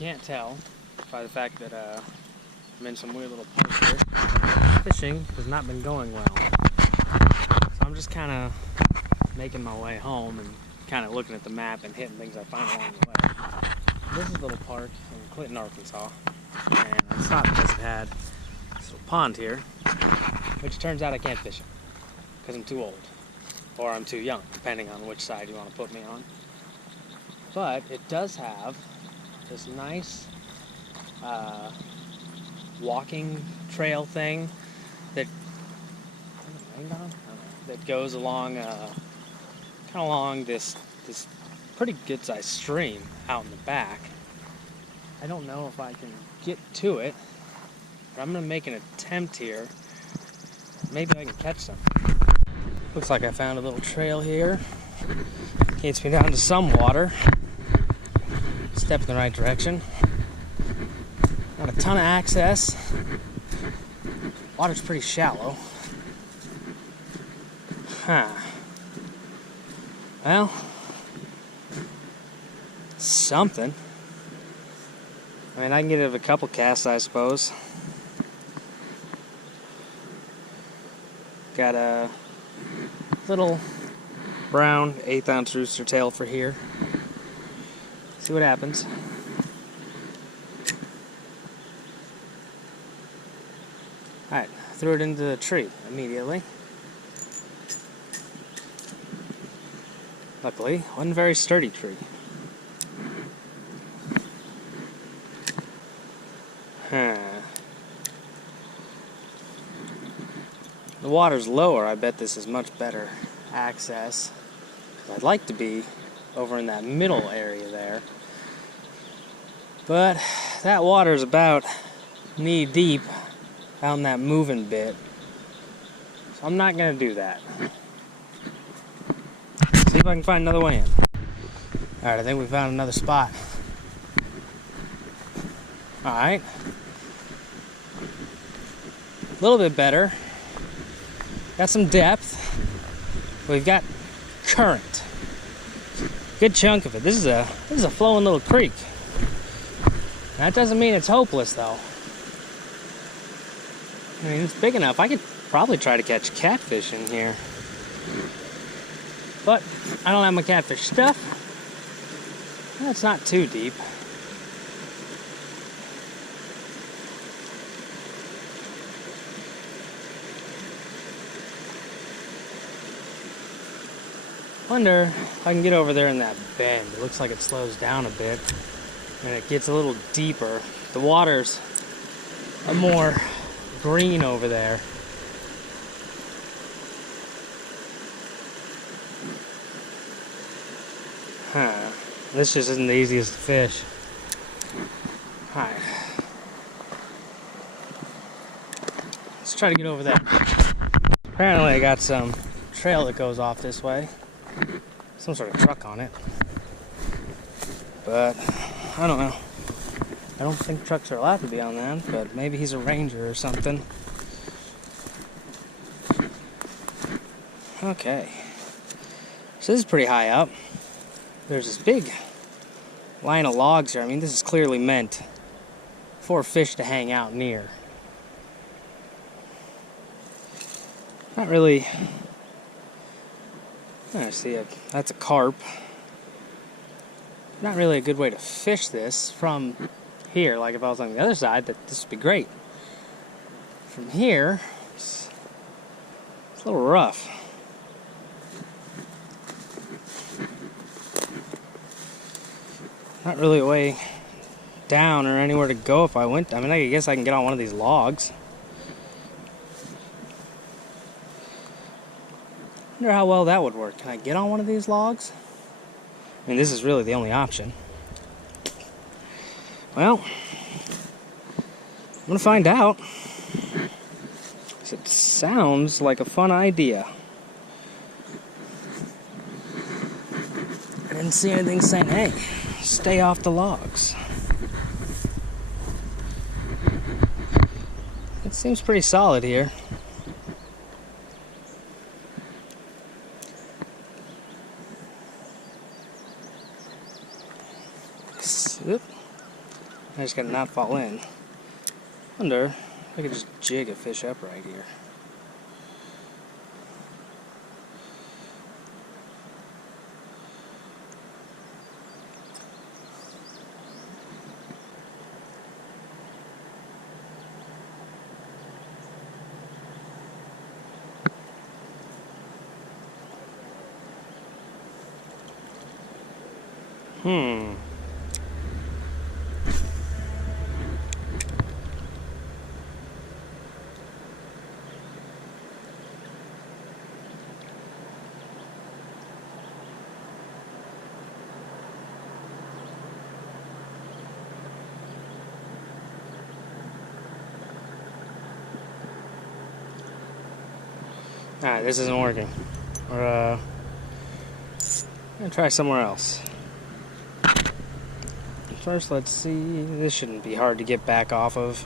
can't tell by the fact that I'm in some weird little park here, fishing has not been going well. So I'm just kind of making my way home and kind of looking at the map and hitting things I find along the way. This is a little park in Clinton, Arkansas, and I stopped because it had this little pond here, which turns out I can't fish in because I'm too old, or I'm too young, depending on which side you want to put me on. But it does have this nice walking trail thing that goes along kind of along this pretty good sized stream out in the back. I don't know if I can get to it, but I'm gonna make an attempt here. Maybe I can catch some. Looks like I found a little trail here. Gets me down to some water. Step in the right direction. Got a ton of access. Water's pretty shallow. Well, something. I mean, I can get it of a couple casts, I suppose. Got a little brown 1/8 ounce rooster tail for here. See what happens. Alright, threw it into the tree immediately. Luckily, wasn't a very sturdy tree. The water's lower, I bet this is much better access. I'd like to be over in that middle area there. But that water's about knee deep out in that moving bit. So I'm not gonna do that. See if I can find another way in. Alright, I think we found another spot. Alright. A little bit better. Got some depth. We've got current. Good chunk of it. This is a flowing little creek. That doesn't mean it's hopeless though. I mean, it's big enough. I could probably try to catch catfish in here. But I don't have my catfish stuff. That's not too deep. Wonder if I can get over there in that bend. It looks like it slows down a bit and it gets a little deeper. The water's more green over there. This just isn't the easiest to fish. Alright. Let's try to get over there. Apparently I got some trail that goes off this way. Some sort of truck on it. But I don't know. I don't think trucks are allowed to be on that, but maybe he's a ranger or something. Okay. So this is pretty high up. There's this big line of logs here. I mean, this is clearly meant for fish to hang out near. Not really. I see that's a carp. Not really a good way to fish this from here. Like if I was on the other side, this would be great. From here, it's a little rough. Not really a way down or anywhere to go if I went. I mean, I guess I can get on one of these logs. Wonder how well that would work. Can I get on one of these logs? I mean, this is really the only option. Well, I'm gonna find out. It sounds like a fun idea. I didn't see anything saying, hey, stay off the logs. It seems pretty solid here. I just gotta not fall in. Wonder if I could just jig a fish up right here. Alright, this isn't working. We're gonna try somewhere else. First, let's see. This shouldn't be hard to get back off of.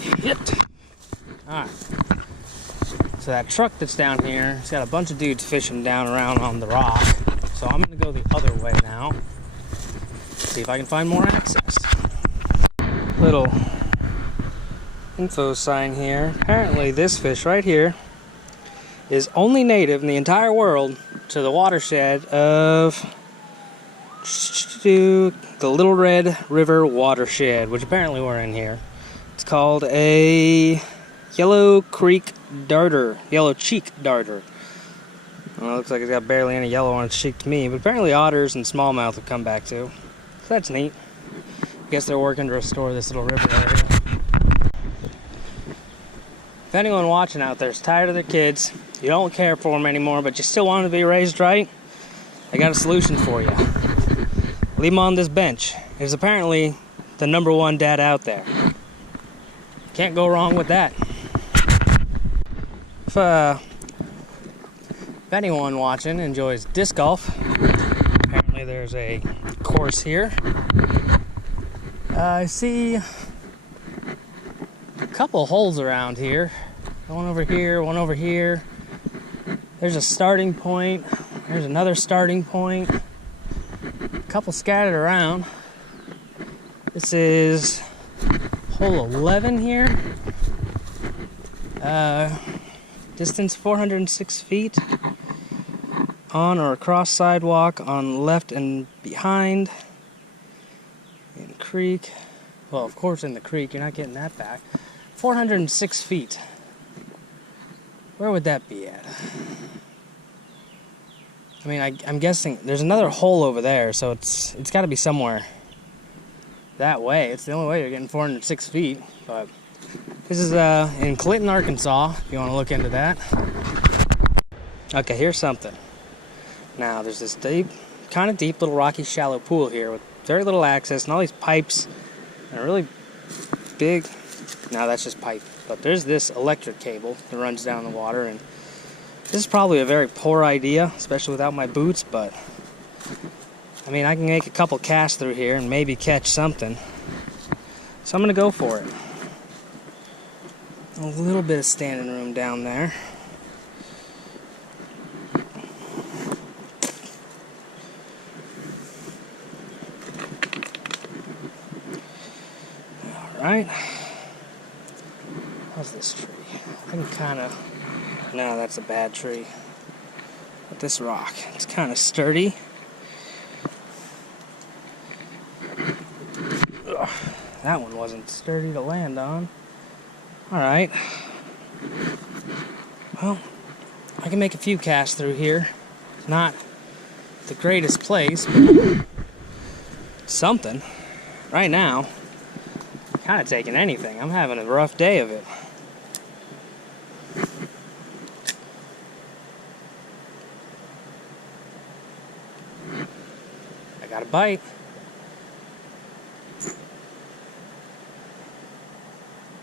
Hit! Alright. So that truck that's down here, it's got a bunch of dudes fishing down around on the rock. So I'm gonna go the other way now. See if I can find more access. Little info sign here. Apparently this fish right here is only native in the entire world to the watershed of the Little Red River watershed, which apparently we're in here. It's called a yellow cheek darter. Well, it looks like it's got barely any yellow on its cheek to me, but apparently otters and smallmouth have come back too. So that's neat. I guess they're working to restore this little river area. If anyone watching out there is tired of their kids, you don't care for them anymore, but you still want them to be raised right, I got a solution for you. Leave them on this bench. It's apparently the #1 dad out there. Can't go wrong with that. If anyone watching enjoys disc golf, apparently there's a course here. I see a couple holes around here. One over here, one over here. There's a starting point. There's another starting point. A couple scattered around. This is hole 11 here. Distance 406 feet. On or across sidewalk on left and behind. In creek. Well, of course in the creek, you're not getting that back. 406 feet. Where would that be at? I mean, I'm guessing there's another hole over there, so it's got to be somewhere that way. It's the only way you're getting 406 feet. But this is in Clinton, Arkansas, if you want to look into that. Okay, here's something. Now, there's this deep, kind of deep little rocky shallow pool here with very little access and all these pipes and a really big, no, that's just pipe. But there's this electric cable that runs down the water, and this is probably a very poor idea, especially without my boots, but I mean, I can make a couple casts through here and maybe catch something. So I'm gonna go for it. A little bit of standing room down there. Alright. How's this tree? I can kind of... No, that's a bad tree. But this rock, it's kind of sturdy. Ugh, that one wasn't sturdy to land on. Alright. Well, I can make a few casts through here. Not the greatest place, but something. Right now, kind of taking anything. I'm having a rough day of it. I got a bite.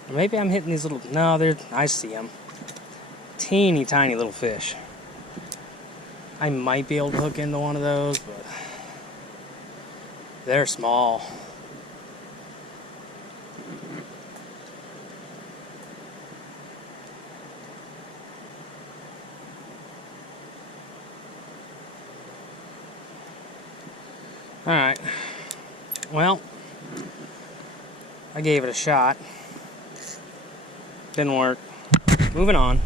Maybe I'm hitting these little... No, I see them. Teeny tiny little fish. I might be able to hook into one of those, but they're small. Alright. Well, I gave it a shot. Didn't work. Moving on.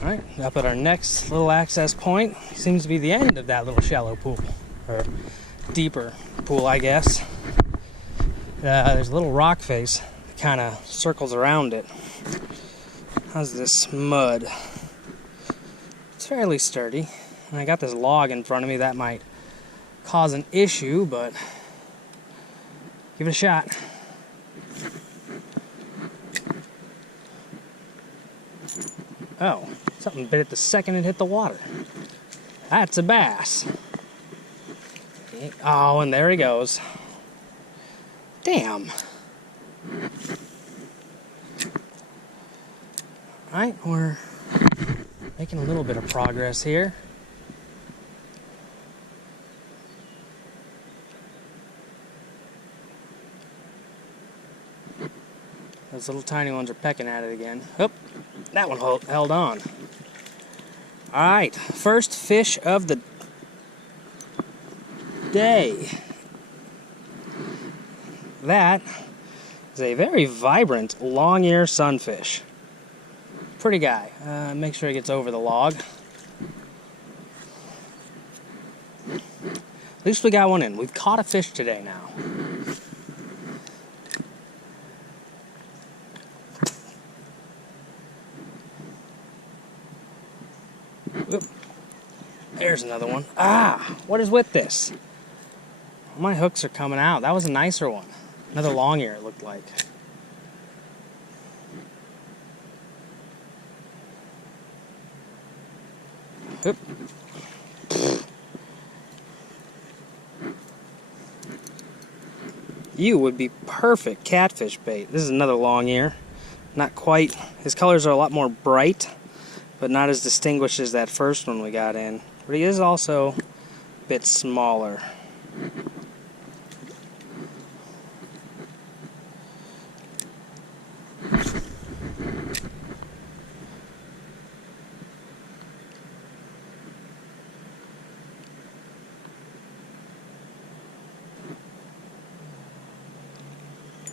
Alright, up at our next little access point. Seems to be the end of that little shallow pool. Or deeper pool, I guess. There's a little rock face that kind of circles around it. How's this mud? It's fairly sturdy. And I got this log in front of me that might cause an issue, but give it a shot. Oh, something bit it the second it hit the water. That's a bass. Oh, and there he goes. Damn. Alright, we're making a little bit of progress here. Those little tiny ones are pecking at it again. Oh, that one held on. Alright, first fish of the day. That is a very vibrant long-ear sunfish. Pretty guy. Make sure he gets over the log. At least we got one in. We've caught a fish today now. Oop. There's another one. Ah, what is with this? My hooks are coming out. That was a nicer one. Another long ear, it looked like. Oop. You would be perfect catfish bait. This is another long ear. Not quite. His colors are a lot more bright, but not as distinguished as that first one we got in. But he is also a bit smaller.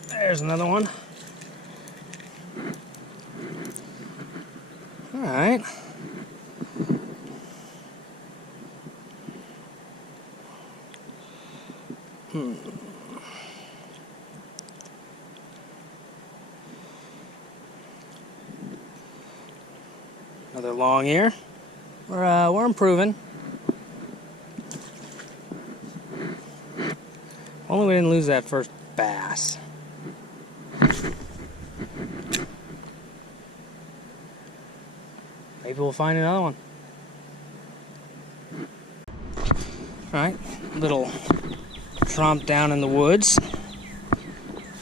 There's another one. All right. Another long ear. We're improving. Only we didn't lose that first bass. Maybe we'll find another one. Alright, little tromp down in the woods.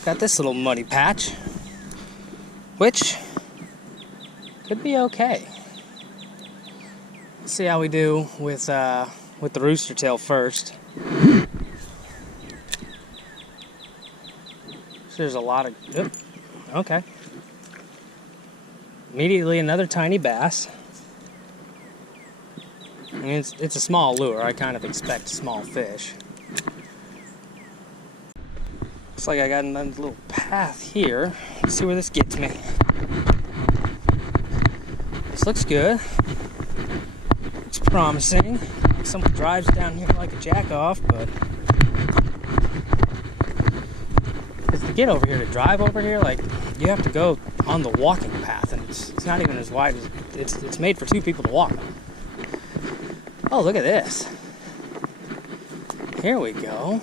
Got this little muddy patch, which could be okay. Let's see how we do with the rooster tail first. So there's a lot of... Oops, okay. Immediately another tiny bass. I mean, it's a small lure. I kind of expect small fish. Looks like I got another little path here. Let's see where this gets me. This looks good. It's promising. Someone drives down here like a jack-off, but... to get over here, to drive over here, like, you have to go on the walking path, and it's not even as wide as... It's made for two people to walk on. Oh, look at this. Here we go.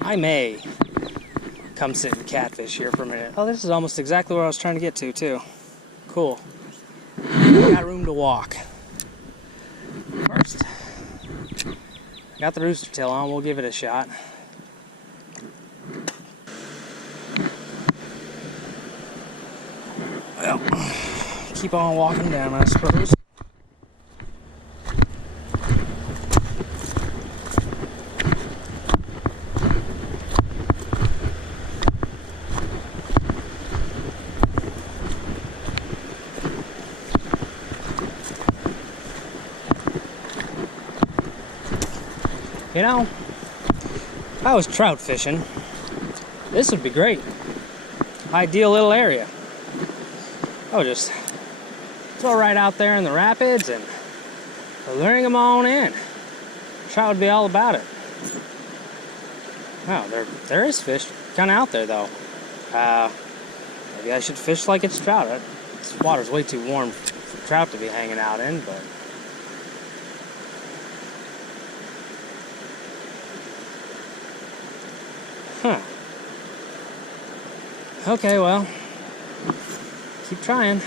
I may come sit and catfish here for a minute. Oh, this is almost exactly where I was trying to get to, too. Cool. Got room to walk. First, got the rooster tail on. We'll give it a shot. Well, keep on walking down, I suppose. You know, if I was trout fishing, this would be great. Ideal little area. I would just throw right out there in the rapids and luring them on in. Trout would be all about it. Wow, there is fish kind of out there though. Maybe I should fish like it's trout. This water's way too warm for trout to be hanging out in, but huh. Okay, well, keep trying.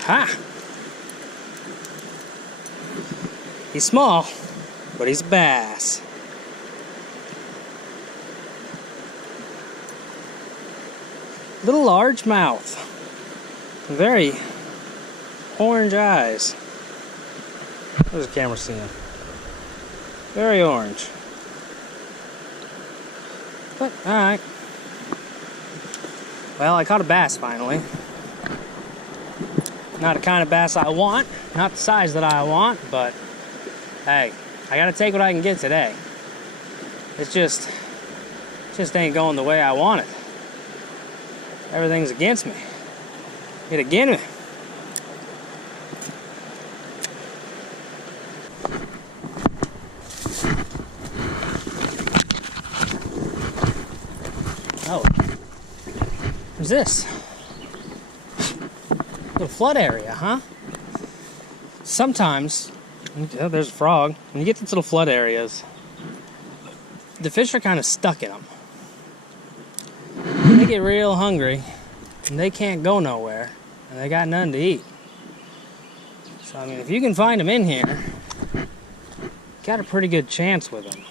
Ha! He's small, but he's a bass. Little large mouth. Very orange eyes. What does the camera see him? Very orange. But, alright. Well, I caught a bass finally. Not the kind of bass I want, not the size that I want, but hey, I gotta take what I can get today. It just ain't going the way I want it. Everything's against me. It again me. Oh, what's this? Little flood area, huh? Sometimes, oh, there's a frog. When you get to these little flood areas, the fish are kind of stuck in them. They get real hungry, and they can't go nowhere, and they got nothing to eat. So, I mean, if you can find them in here, you got a pretty good chance with them.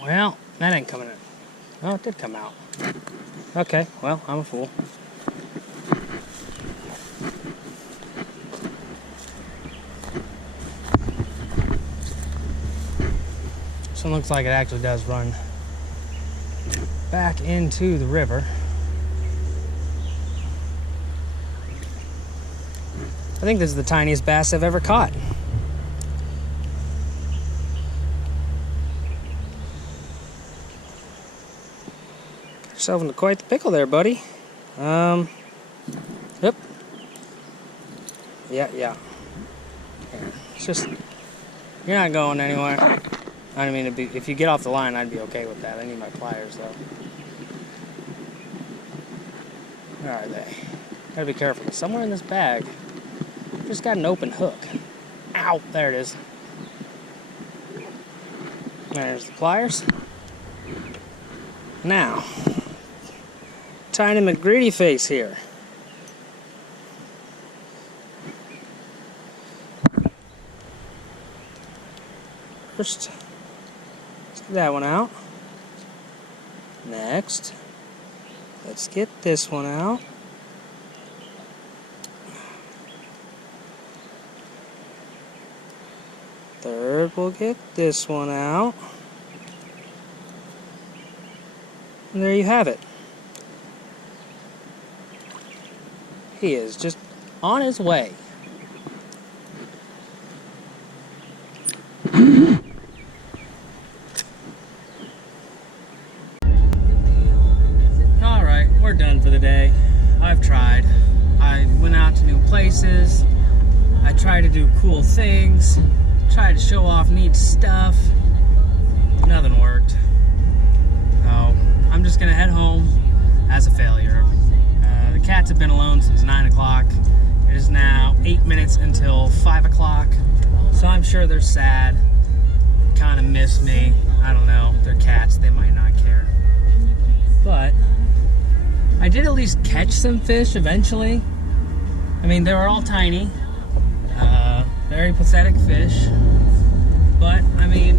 Well, that ain't coming in. Oh, it did come out. Okay, well, I'm a fool. This one looks like it actually does run back into the river. I think this is the tiniest bass I've ever caught. Yourself into quite the pickle there, buddy. Yep. Yeah. It's just, you're not going anywhere. I mean, if you get off the line, I'd be okay with that. I need my pliers, though. Where are they? Gotta be careful. Somewhere in this bag, I've just got an open hook. Ow! There it is. There's the pliers. Now, Tiny McGreedy face here. First, let's get that one out. Next, let's get this one out. Third, we'll get this one out. And there you have it. He is just on his way. Alright, we're done for the day. I've tried. I went out to new places. I tried to do cool things. Tried to show off neat stuff. Nothing worked. So, I'm just gonna head home as a failure. The cats have been alone since 9 o'clock. It is now 8 minutes until 5 o'clock. So I'm sure they're sad. Kind of miss me. I don't know. They're cats. They might not care. But I did at least catch some fish eventually. I mean, they were all tiny. Very pathetic fish. But, I mean,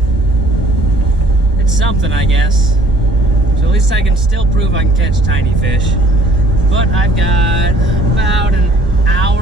it's something, I guess. So at least I can still prove I can catch tiny fish. But I've got about an hour